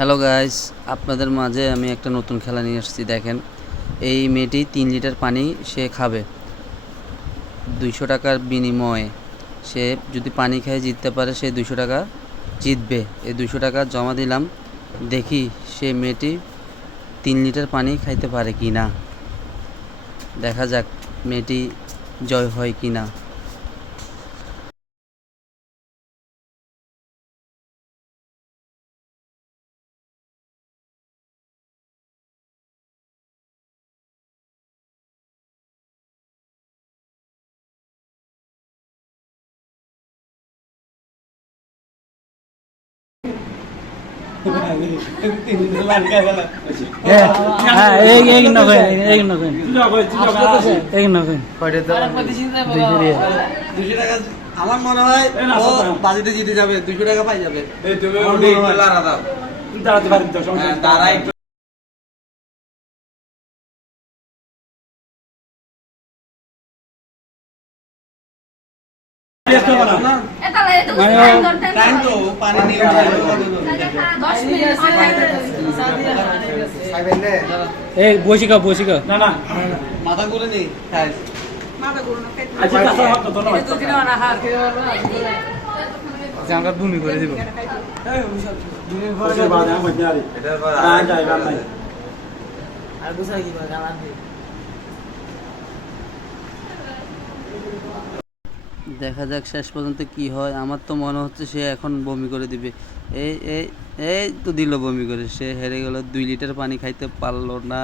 Hello guys, আপনাদের মাঝে আমি একটা নতুন খেলা নিয়ে আসছি। দেখেন, এই মেয়েটি 3 লিটার পানি সে খাবে 200 টাকার বিনিময়ে। সে যদি পানি খেয়ে জিততে পারে সে 200 টাকা জিতবে। এই 200 টাকা জমা দিলাম, দেখি সে মেয়েটি 3 লিটার পানি খাইতে পারে কি না। দেখা যাক মেয়েটি জয় হয় কি না। আমার মনে হয় ও বাজিতে জিতে যাবে, 200 টাকা পাই যাবে। টাইম তো পানি নিয়ে বসিকা না না মাথা ঘুরে নেই আমরা ভূমি করে দিব দেখা যাক শেষ পর্যন্ত কি হয়। আমার তো মনে হচ্ছে সে এখন বমি করে দিবে। এই এই এই তো দিল বমি করে, সে হেরে গেল, 2 লিটার পানি খাইতে পারলো না।